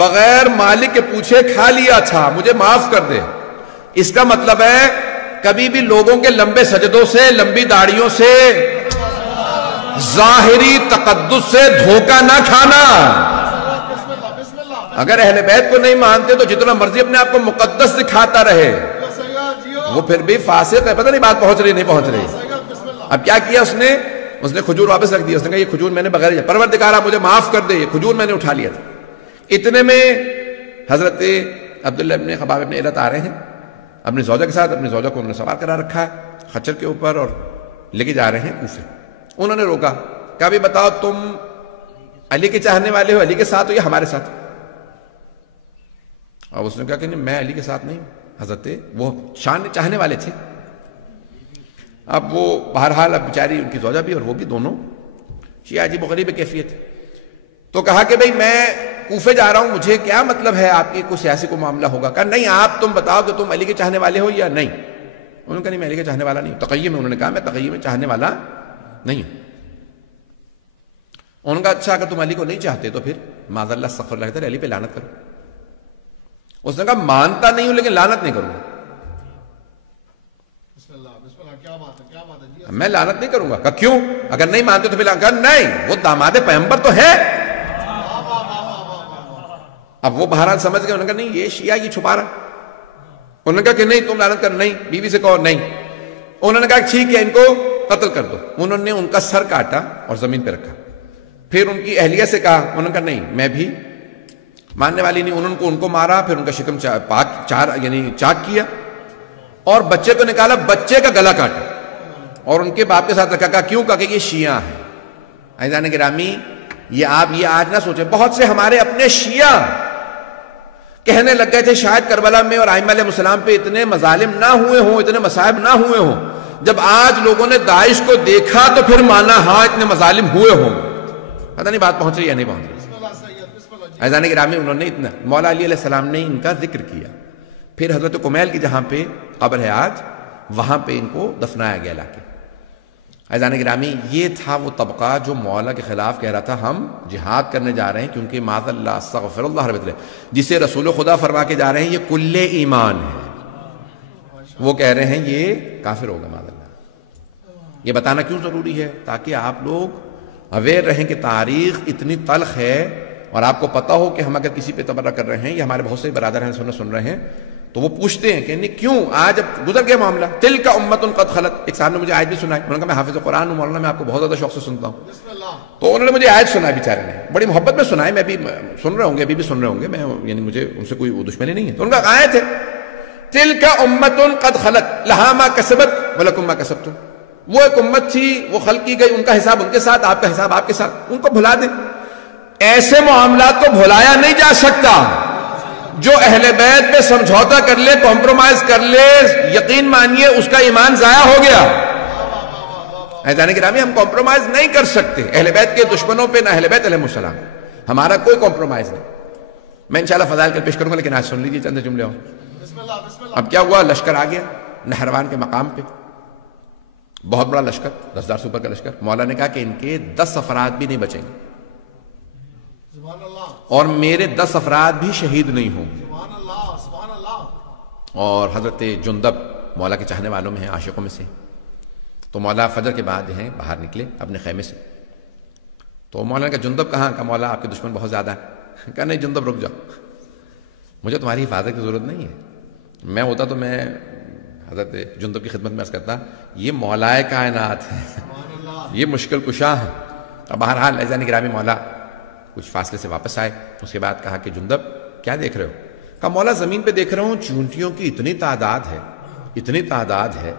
بغیر مالک کے پوچھے کھا لیا تھا، مجھے معاف کر دے. اس کا مطلب ہے کبھی بھی لوگوں کے لمبے سجدوں سے، لمبی داڑھیوں سے، ظاہری تقدس سے دھوکہ نہ کھانا. اگر اہل بیت کو نہیں مانتے تو جتنا مرضی اپنے آپ کو مقدس دکھاتا رہے، وہ پھر بھی فاسق ہے. پتہ نہیں بات پہنچ رہی نہیں پہنچ رہی. اب کیا کیا اس نے کھجور واپس رکھ دیا. اس نے کہا یہ کھجور میں نے بغیر پروردگارا مجھے معاف کر دے، یہ کھجور میں نے اٹھا لیا تھا. اتنے میں حضرت عبداللہ ابن خباب ابن علت آ رہے ہیں اپنی زوجہ کے ساتھ. اپنی زوجہ کو انہوں نے سوار کرا رکھا ہے خچر کے اوپر اور لے کے جا رہے ہیں کوفے. انہوں نے روکا، کہا بھی بتاؤ تم علی کے چاہنے والے ہو، علی کے ساتھ ہو یا ہمارے ساتھ؟ اور اس نے کہا کہ نہیں میں علی کے ساتھ نہیں. حضرت وہ شان چاہنے والے تھے. اب وہ بہرحال اب بیچاری ان کی زوجہ بھی اور وہ بھی دونوں شیعہ عجیب و غریب کیفیت. تو کہا کہ بھئی میں کوفے جا رہا ہوں، مجھے کیا مطلب ہے آپ کی کوئی سیاسی کو معاملہ ہوگا؟ کہا نہیں آپ تم بتاؤ کہ تم علی کے چاہنے والے ہو یا نہیں. انہوں نے کہا نہیں میں علی کے چاہنے والا نہیں ہوں. تقیہ میں انہوں نے کہا میں تقیہ میں چاہنے والا نہیں ہوں. انہوں نے کہا اچھا اگر تم علی کو نہیں چاہتے تو پھر معاذ اللہ استغفر اللہ کہتے علی پہ لعنت کرو. اس نے کہا مانتا نہیں ہوں لیکن لعنت نہیں کروں گا. میں لعنت نہیں کروں گا. کہا کیوں؟ اگر نہیں مانتے تو پھر لعنت. کہا نہیں وہ داماد پیغمبر تو ہے. اب وہ بہرحال سمجھ گئے. انہوں نے کہا نہیں یہ شیعہ یہ چھپا رہا. انہوں نے کہا کہ نہیں تم لعنت کر. نہیں بیوی سے کہو نہیں. انہوں نے کہا ٹھیک ہے ان کو قتل کر دو. انہوں نے ان کا سر کاٹا اور زمین پہ رکھا. پھر ان کی اہلیہ سے کہا. انہوں نے کہا نہیں میں بھی ماننے والی نہیں. انہوں نے ان کو مارا، پھر ان کا شکم چاک کیا اور بچے کو نکالا، بچے کا گلا کاٹا اور ان کے باپ کے ساتھ رکھا. کہا کیوں؟ کہا کہ یہ شیعہ ہیں. عزیزان گرامی یہ آپ یہ آج نہ سوچیں. بہت سے ہمارے اپنے شیعہ کہنے لگ گئے تھے شاید کربلا میں اور ائمہ علیہ السلام پہ اتنے مظالم نہ ہوئے ہوں، اتنے مصائب نہ ہوئے ہوں. جب آج لوگوں نے داعش کو دیکھا تو پھر مانا ہاں اتنے مظالم ہوئے ہوں. پتہ نہیں بات پہنچ رہی یا نہیں پہنچ رہی. عزیزان گرامی انہوں نے اتنا مولا علی علیہ السلام نے ان کا ذکر کیا. پھر حضرت کمیل کی جہاں پہ قبر ہے آج وہاں پہ ان کو دفنایا گیا لا کے. عزیزان گرامی یہ تھا وہ طبقہ جو مولا کے خلاف کہہ رہا تھا ہم جہاد کرنے جا رہے ہیں کیونکہ معاذ اللہ استغفر اللہ رب اللہ جسے رسول خدا فرما کے جا رہے ہیں یہ کل ایمان ہے. وہ کہہ رہے ہیں یہ کافر ہوگا معاذ اللہ. یہ بتانا کیوں ضروری ہے؟ تاکہ آپ لوگ اویئر رہیں کہ تاریخ اتنی تلخ ہے اور آپ کو پتہ ہو کہ ہم اگر کسی پہ تبرہ کر رہے ہیں یا ہمارے بہت سے برادر ہیں سن رہے ہیں تو وہ پوچھتے ہیں کہ نہیں کیوں آج اب گزر گیا معاملہ. تلک امت قد خلت. ایک صاحب نے مجھے آیت بھی سنائی. انہوں نے کہا میں حافظ قرآن ہوں مولانا، میں آپ کو بہت زیادہ شوق سے سنتا ہوں. تو انہوں نے مجھے آیت سنائی بیچارے نے، بڑی محبت میں سنائی. میں بھی سن رہے ہوں گے، ابھی بھی سن رہے ہوں گے. میں یعنی مجھے ان سے کوئی دشمنی نہیں ہے. تو ان کا آیت ہے تلک امت قد خلت لہا ما کسبت ولکم ما کسبتم. وہ ایک امت تھی، وہ خلق کی گئی، ان کا حساب ان کے ساتھ، آپ کا حساب آپ کے ساتھ. ان کو بھلا دیں. ایسے معاملات کو بھلایا نہیں جا سکتا. جو اہل بیت پہ سمجھوتا کر لے، کمپرومائز کر لے، یقین مانیے اس کا ایمان ضائع ہو گیا. عزیزان گرامی ہم کمپرومائز نہیں کر سکتے اہل بیت کے دشمنوں پہ، نہ اہل بیت علیہ السلام. ہمارا کوئی کمپرومائز نہیں. میں انشاءاللہ فضائل کل پیش کروں گا لیکن آج سن لیجیے چند جملے. اب کیا ہوا؟ لشکر آ گیا نہروان کے مقام پہ، بہت بڑا لشکر، 10,000 سے اوپر کا لشکر. مولا نے کہا کہ ان کے 10 افراد بھی نہیں بچیں گے اور میرے 10 افراد بھی شہید نہیں ہوں گے. اور حضرت جندب مولا کے چاہنے والوں میں ہیں، عاشقوں میں سے. تو مولا فجر کے بعد ہیں باہر نکلے اپنے خیمے سے. تو مولا نے کہا جندب کہاں؟ کہا مولا آپ کے دشمن بہت زیادہ ہیں. کہا نہیں جندب رک جاؤ، مجھے تمہاری حفاظت کی ضرورت نہیں ہے. میں ہوتا تو میں حضرت جندب کی خدمت میں عرض کرتا یہ مولائے کائنات ہے، یہ مشکل کشا ہے. اب بہرحال عزیزان گرامی مولا کچھ فاصلے سے واپس آئے. اس کے بعد کہا کہ جندب کیا دیکھ رہے ہو؟ کہا مولا زمین پہ دیکھ رہا ہوں چونٹیوں کی اتنی تعداد ہے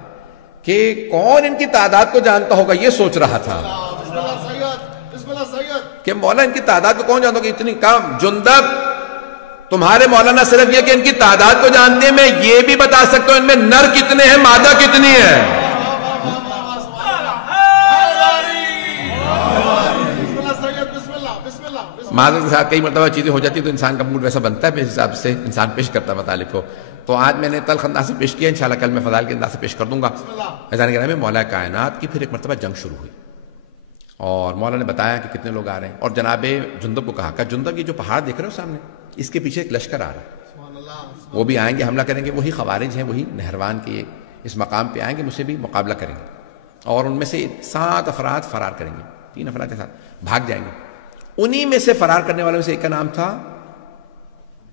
کہ کون ان کی تعداد کو جانتا ہوگا. یہ سوچ رہا تھا کہ مولا ان کی تعداد کو کون جانتا ہوگا اتنی. کام جندب تمہارے مولانا صرف یہ کہ ان کی تعداد کو جانتے ہیں، میں یہ بھی بتا سکتا ہوں ان میں نر کتنے ہیں، مادہ کتنی ہے. معذرت کے ساتھ کئی مرتبہ چیزیں ہو جاتی تو انسان کا موڈ ویسا بنتا ہے، میرے حساب سے انسان پیش کرتا ہے مطالب کو. تو آج میں نے تلخ انداز سے پیش کیا، انشاءاللہ کل میں فضائل کے انداز سے پیش کر دوں گا. عزیزان گرامی، مولا کائنات کی پھر ایک مرتبہ جنگ شروع ہوئی اور مولا نے بتایا کہ کتنے لوگ آ رہے ہیں، اور جناب جندب کو کہا کہ جندب یہ جو پہاڑ دیکھ رہے ہو سامنے، اس کے پیچھے ایک لشکر آ رہا ہے، وہ بھی آئیں گے، حملہ کریں گے. وہی خوارج ہیں، وہی نہروان کے اس مقام پہ آئیں گے، مجھ سے بھی مقابلہ کریں گے، اور ان میں سے 7 افراد فرار کریں گے، 3 افراد کے ساتھ بھاگ جائیں گے. انہی میں سے فرار کرنے والوں میں سے ایک کا نام تھا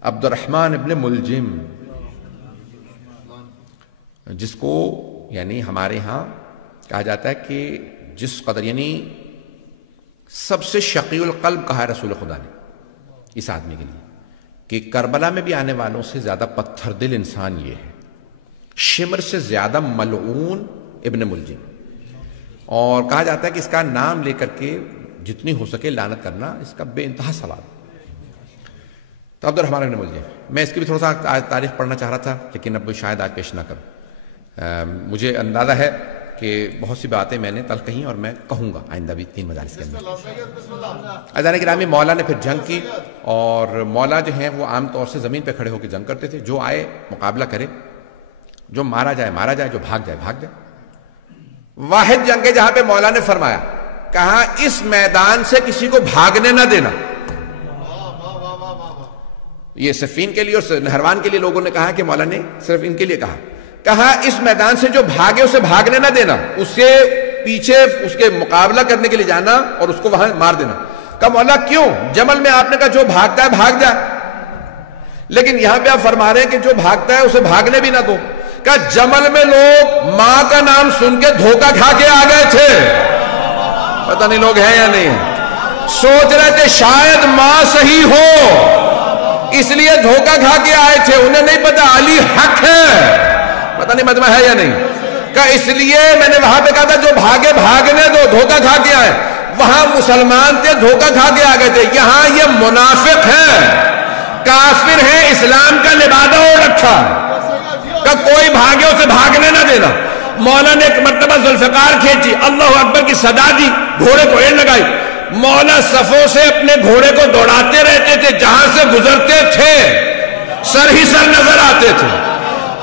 عبد الرحمن ابن ملجم، جس کو یعنی ہمارے ہاں کہا جاتا ہے کہ جس قدر یعنی سب سے شقی القلب کہا ہے رسول خدا نے اس آدمی کے لیے، کہ کربلا میں بھی آنے والوں سے زیادہ پتھر دل انسان یہ ہے، شمر سے زیادہ ملعون ابن ملجم. اور کہا جاتا ہے کہ اس کا نام لے کر کے جتنی ہو سکے لعنت کرنا اس کا بے انتہا ثواب. تو عبد الرحمن ابن ملجم، میں اس کی بھی تھوڑا سا تاریخ پڑھنا چاہ رہا تھا لیکن اب شاید آج پیش نہ کروں. مجھے اندازہ ہے کہ بہت سی باتیں میں نے تلخ کہیں اور میں کہوں گا آئندہ بھی 3 مجالس کے اندر. عزیزان گرامی، مولا نے پھر جنگ کی، اور مولا جو ہیں وہ عام طور سے زمین پہ کھڑے ہو کے جنگ کرتے تھے. جو آئے مقابلہ کرے، جو مارا جائے مارا جائے، جو بھاگ جائے بھاگ جائے. واحد جنگ ہے جہاں پہ مولا نے فرمایا، کہا اس میدان سے کسی کو بھاگنے نہ دینا. یہ صفین کے لیے اور نہروان کے لیے لوگوں نے کہا کہ مولا نے صرف ان کے لیے کہا اس میدان سے جو بھاگے اسے بھاگنے نہ دینا، اس سے پیچھے اس کے مقابلہ کرنے کے لیے جانا اور اس کو وہاں مار دینا. کہا مولا کیوں؟ جمل میں آپ نے کہا جو بھاگتا ہے بھاگ جائے، لیکن یہاں پہ آپ فرما رہے ہیں کہ جو بھاگتا ہے اسے بھاگنے بھی نہ دو. کہا جمل میں لوگ ماں کا نام سن کے دھوکہ کھا کے آ گئے تھے، پتہ نہیں لوگ ہیں یا نہیں، سوچ رہے تھے شاید ماں صحیح ہو اس لیے دھوکہ کھا کے آئے تھے، انہیں نہیں پتا علی حق ہے، پتہ نہیں مجمع ہے یا نہیں. کہ اس لیے میں نے وہاں پہ کہا تھا جو بھاگے بھاگنے دو، دھوکہ کھا کے آئے. وہاں مسلمان تھے، دھوکہ کھا کے آ گئے تھے، یہاں یہ منافق ہے، کافر ہے، اسلام کا لبادہ اوڑھ رکھا، کہ کوئی بھاگے اسے بھاگنے نہ دینا. مولا نے ایک مرتبہ ذوالفقار کھینچی، اللہ اکبر کی صدا دی، گھوڑے کو ایڑ لگائی. مولا صفوں سے اپنے گھوڑے کو دوڑاتے رہتے تھے، جہاں سے گزرتے تھے سر ہی سر نظر آتے تھے.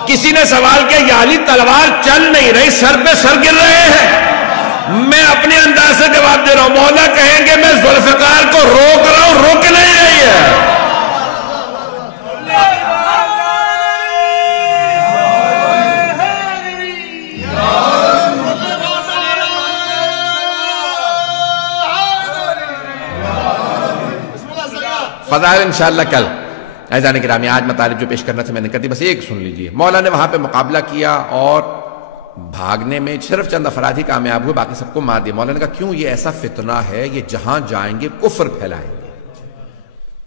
کسی نے سوال کیا یا علی تلوار چل نہیں رہی، سر پہ سر گر رہے ہیں. میں اپنے انداز سے جواب دے رہا ہوں، مولا کہیں گے میں ذوالفقار کو روک رہا ہوں، روک نہیں رہی ہے. فضائل انشاءاللہ کل. عزیزان گرامی، آج مطالب جو پیش کرنا تھا میں نے کر دی، بس ایک سن لیجئے. مولا نے وہاں پہ مقابلہ کیا اور بھاگنے میں صرف چند افراد ہی کامیاب ہوئے، باقی سب کو مار دیا. مولا نے کہا کیوں؟ یہ ایسا فتنہ ہے، یہ جہاں جائیں گے کفر پھیلائیں گے.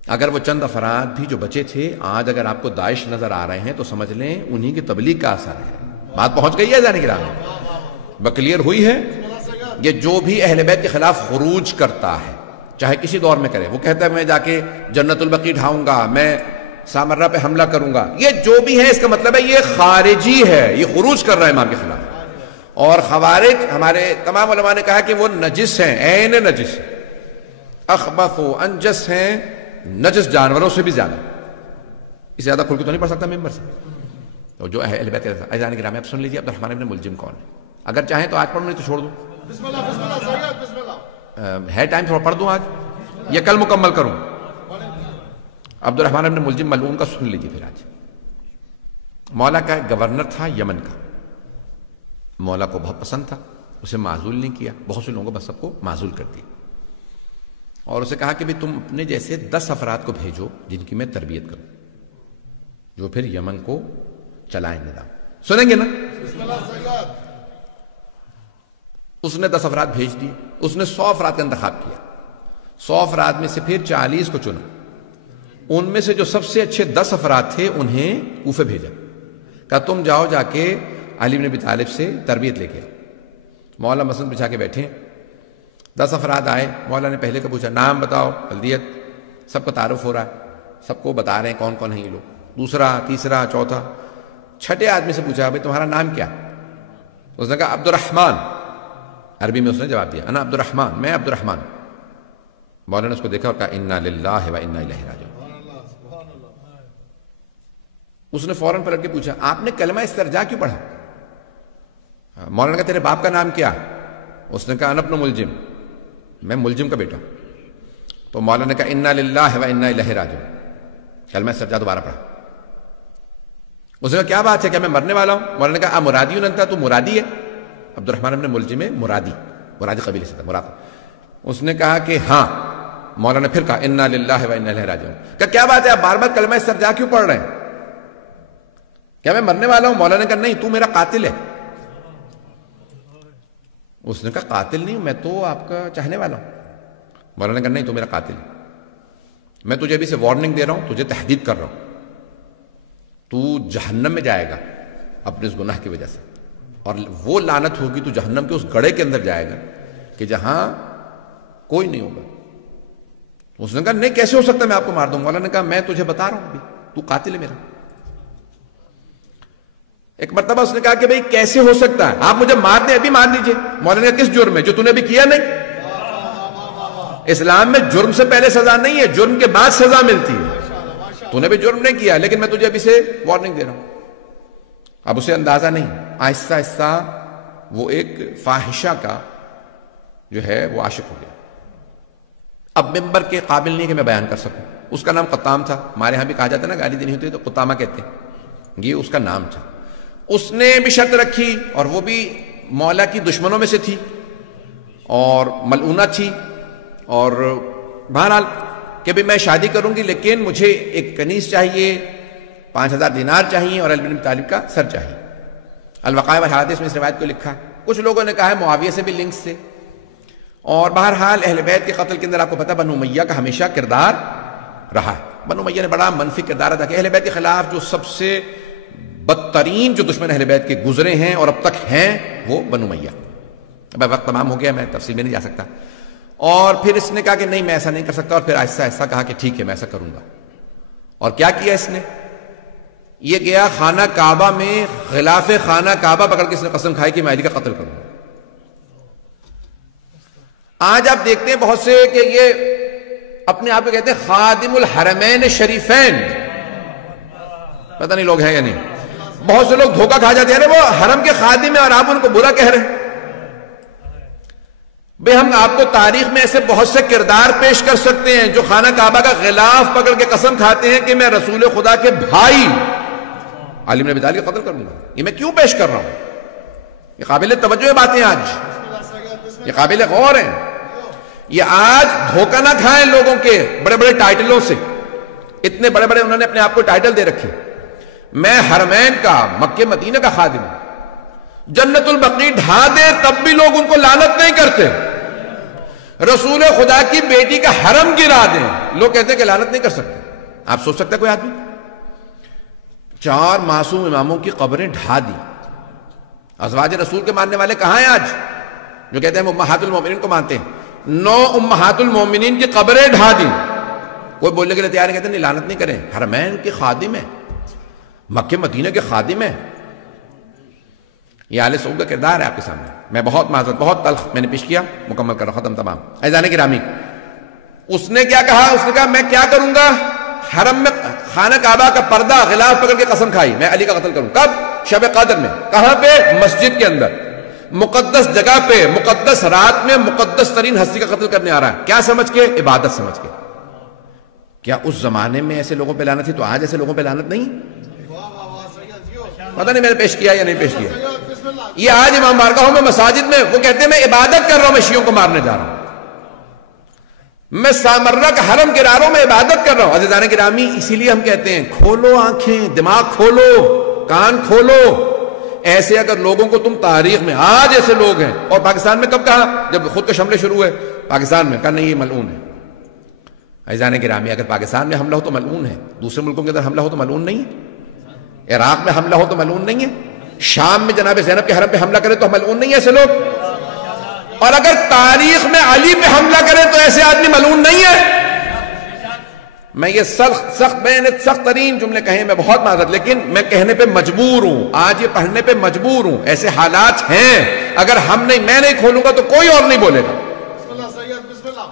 اگر وہ چند افراد بھی جو بچے تھے آج اگر آپ کو داعش نظر آ رہے ہیں تو سمجھ لیں انہی کی تبلیغ کا اثر ہے. بات پہنچ گئی ہے عزیزان گرامی، بکلیئر ہوئی ہے. یہ جو بھی اہل بیت کے خلاف خروج کرتا ہے چاہے کسی دور میں کرے، وہ کہتا ہے میں جا کے جنت البقیع ڈھاؤں گا، میں سامرہ پہ حملہ کروں گا، یہ جو بھی ہے اس کا مطلب ہے یہ خارجی ہے، یہ خروج کر رہا ہے امام کے خلاف. اور خوارج ہمارے تمام علماء نے کہا کہ وہ نجس ہیں، عین نجس، اخبث و انجس ہیں، نجس جانوروں سے بھی زیادہ. اس سے زیادہ کھل کے تو نہیں پڑھ سکتا ممبر سے. تو جو اہل بیت عزیزان گرامی، آپ سن لیجیے عبد الرحمن ابن ملجم کون ہے. اگر چاہیں تو آج پڑھوں، نہیں تو چھوڑ دوں. بسم اللہ بسم اللہ سید بسم اللہ. ہے ٹائم تھوڑا پڑھ دوں آج یا کل مکمل کروں؟ عبد الرحمن ابن ملجم ملعون کا سن لیجیے پھر. آج مولا کا گورنر تھا یمن کا، مولا کو بہت پسند تھا، اسے معزول نہیں کیا، بہت سے لوگوں کو بس سب کو معزول کر دیا، اور اسے کہا کہ بھی تم اپنے جیسے 10 افراد کو بھیجو جن کی میں تربیت کروں، جو پھر یمن کو چلائیں نظام. سنیں گے نا؟ بسم اللہ سید. اس نے 10 افراد بھیج دیے. اس نے 100 افراد کا انتخاب کیا. 100 افراد میں سے پھر 40 کو چنا. ان میں سے جو سب سے اچھے 10 افراد تھے انہیں کوفے بھیجا، کہا تم جاؤ جا کے علی بن ابی طالب سے تربیت لے کے. مولا مسند بچھا کے بیٹھے، 10 افراد آئے. مولا نے پہلے کا پوچھا نام بتاؤ، بلدیت، سب کا تعارف ہو رہا ہے، سب کو بتا رہے ہیں کون کون ہیں یہ لوگ. دوسرا، تیسرا، چوتھا، چھٹے آدمی سے پوچھا بھائی تمہارا نام کیا؟ اس نے کہا عبد الرحمن. عربی میں اس نے جواب دیا انا عبد الرحمن، میں عبد الرحمن. مولانا نے اس کو دیکھا اور کہا انا للہ و انا الیہ راجعون. اس نے فوراً پلٹ کے پوچھا آپ نے کلمہ استرجاع کیوں پڑھا؟ مولانا نے کہا تیرے باپ کا نام کیا؟ اس نے کہا انا ابن ملجم، میں ملجم کا بیٹا. تو مولانا نے کہا انا للہ و انا الیہ راجعون، کلمہ استرجاع دوبارہ پڑھا. اس نے کہا کیا بات ہے، کیا میں مرنے والا ہوں؟ مولانا نے کہا مرادی انت، تو مرادی ہے؟ عبد الرحمن ابن ملجم ہے، مرادی قبیلے سے تھا، مراد. اس نے کہا کہ ہاں. مولانا نے پھر کہا انا للہ و انا الیہ راجعون. کہا کیا بات ہے آپ بار بار کلمہ استرجاع کیوں پڑھ رہے ہیں؟ کیا میں مرنے والا ہوں؟ مولانا نے کہا نہیں، تو میرا قاتل ہے. اس نے کہا قاتل نہیں، میں تو آپ کا چاہنے والا ہوں. مولانا نے کہا نہیں، تو میرا قاتل ہے. میں تجھے ابھی سے وارننگ دے رہا ہوں، تجھے تحدید کر رہا ہوں، تو جہنم میں جائے گا اپنے اس گناہ کی وجہ سے، اور وہ لعنت ہوگی، تو جہنم کے اس گڑھے کے اندر جائے گا کہ جہاں کوئی نہیں ہوگا. اس نے کہا نہیں کیسے ہو سکتا میں آپ کو مار دوں. مولانا نے کہا میں تجھے بتا رہا ہوں ابھی، تو قاتل ہے میرا. ایک مرتبہ اس نے کہا کہ بھئی کیسے ہو سکتا ہے، آپ مجھے مار دیں، ابھی مار دیجئے. مولانا نے کہا کس جرم میں؟ جو تو نے ابھی کیا نہیں. اسلام میں جرم سے پہلے سزا نہیں ہے، جرم کے بعد سزا ملتی ہے. تو نے بھی جرم نہیں کیا، لیکن میں تجھے ابھی سے وارننگ دے رہا ہوں. اب اسے اندازہ نہیں، آہستہ آہستہ وہ ایک فاحشہ کا جو ہے وہ عاشق ہو گیا. اب ممبر کے قابل نہیں کہ میں بیان کر سکوں. اس کا نام قطام تھا. ہمارے ہاں بھی کہا جاتا ہے نا، گالی دینی ہوتی ہے تو قطامہ کہتے ہیں، یہ اس کا نام تھا. اس نے بھی شرط رکھی، اور وہ بھی مولا کی دشمنوں میں سے تھی اور ملعونہ تھی، اور بہرحال کہ بھی میں شادی کروں گی لیکن مجھے ایک کنیز چاہیے، 5000 دینار چاہیے، اور علی بن ابی طالب کا سر چاہیے. الوقائع والحوادث میں اس روایت کو لکھا. کچھ لوگوں نے کہا ہے معاویہ سے بھی لنکس تھے. اور بہرحال اہل بیت کے قتل کے اندر آپ کو پتہ بنو امیہ کا ہمیشہ کردار رہا ہے. بنو امیہ نے بڑا منفی کردار ادا کیا. اہل بیت کے خلاف جو سب سے بدترین جو دشمن اہل بیت کے گزرے ہیں اور اب تک ہیں وہ بنو امیہ. اب وقت تمام ہو گیا، میں تفصیل میں نہیں جا سکتا. اور پھر اس نے کہا کہ نہیں میں ایسا نہیں کر سکتا، اور پھر آہستہ آہستہ کہا کہ ٹھیک ہے میں ایسا کروں گا. اور کیا کیا اس نے؟ یہ گیا خانہ کعبہ میں، غلاف خانہ کعبہ پکڑ کے اس نے قسم کھائی کہ میں علی کا قتل کروں گا. آج آپ دیکھتے ہیں بہت سے کہ یہ اپنے آپ کو کہتے ہیں خادم الحرمین شریفین. پتہ نہیں لوگ ہیں یا نہیں. بہت سے لوگ دھوکہ کھا جاتے ہیں وہ حرم کے خادم ہیں اور آپ ان کو برا کہہ رہے ہیں. بھئی ہم آپ کو تاریخ میں ایسے بہت سے کردار پیش کر سکتے ہیں جو خانہ کعبہ کا غلاف پکڑ کے قسم کھاتے ہیں کہ میں رسول خدا کے بھائی علی بن ابی طالب کا قتل کروں گا. یہ میں کیوں پیش کر رہا ہوں؟ یہ قابل توجہ باتیں، آج یہ قابل غور ہیں. یہ آج دھوکہ نہ کھائیں لوگوں کے بڑے بڑے ٹائٹلوں سے. اتنے بڑے بڑے انہوں نے اپنے آپ کو ٹائٹل دے رکھے. میں حرمین کا، مکہ مدینہ کا خادم ہوں. جنت البقیع ڈھا دے تب بھی لوگ ان کو لعنت نہیں کرتے. رسول خدا کی بیٹی کا حرم گرا دیں، لوگ کہتے ہیں کہ لعنت نہیں کر سکتے. آپ سوچ سکتے کوئی آدمی 4 معصوم اماموں کی قبریں ڈھا دی. ازواج رسول کے ماننے والے کہاں ہیں آج جو کہتے ہیں وہ امہات المومنین کو مانتے ہیں؟ 9 امہات المومنین کی قبریں ڈھا دی. کوئی بولنے کے لیے تیار نہیں، کہتے نہیں لعنت نہیں کریں. حرمین کے خادم ہیں، مکہ مدینہ کے خادم ہیں. یہ آل سعود کا کردار ہے آپ کے سامنے. میں بہت معذرت، بہت تلخ میں نے پیش کیا، مکمل کر رہا، ختم تمام. عزیزان گرامی، اس نے کیا کہا؟ اس نے کہا میں کیا کروں گا؟ حرم میں خانہ کعبہ کا پردہ غلاف پکڑ کے قسم کھائی میں علی کا قتل کروں. کب؟ شب قدر میں. کہاں پہ؟ مسجد کے اندر، مقدس جگہ پہ، مقدس رات میں مقدس ترین ہستی کا قتل کرنے آ رہا ہے. کیا سمجھ کے؟ عبادت سمجھ کے. کیا اس زمانے میں ایسے لوگوں پہ لعنت تھی تو آج ایسے لوگوں پہ لعنت نہیں؟ پتہ نہیں میں نے پیش کیا یا نہیں پیش کیا. یہ آج امام بارگاہوں میں، مساجد میں وہ کہتے ہیں میں عبادت کر رہا ہوں، میں شیعوں کو مارنے جا رہا ہوں، میں سامرہ کا حرم گرا رہا ہوں، میں عبادت کر رہا ہوں. عزیزان گرامی، اسی لیے ہم کہتے ہیں کھولو آنکھیں، دماغ کھولو، کان کھولو. ایسے اگر لوگوں کو تم تاریخ میں، آج ایسے لوگ ہیں. اور پاکستان میں کب کہا؟ جب خود کے حملے شروع ہوئے پاکستان میں، کہا نہیں یہ ملعون ہے. عزیزان گرامی، اگر پاکستان میں حملہ ہو تو ملعون ہے، دوسرے ملکوں کے اندر حملہ ہو تو ملعون نہیں ہے، عراق میں حملہ ہو تو ملعون نہیں ہے، شام میں جناب زینب کے حرم پہ حملہ کرے تو ملعون نہیں ہے ایسے لوگ. اور اگر تاریخ میں علی پہ حملہ کرے تو ایسے آدمی ملعون نہیں ہے. میں یہ سخت ترین جملے کہیں، میں بہت معذرت، لیکن میں کہنے پہ مجبور ہوں، آج یہ پڑھنے پہ مجبور ہوں. ایسے حالات ہیں، اگر ہم نہیں، میں نہیں کھولوں گا تو کوئی اور نہیں بولے گا.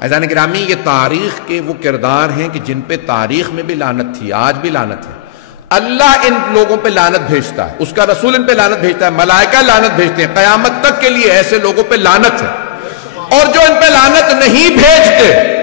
عزیزان گرامی یہ تاریخ کے وہ کردار ہیں کہ جن پہ تاریخ میں بھی لعنت تھی، آج بھی لعنت ہے۔ اللہ ان لوگوں پہ لعنت بھیجتا ہے، اس کا رسول ان پہ لعنت بھیجتا ہے، ملائکہ لعنت بھیجتے ہیں، قیامت تک کے لیے ایسے لوگوں پہ لعنت ہے۔ اور جو ان پہ لعنت نہیں بھیجتے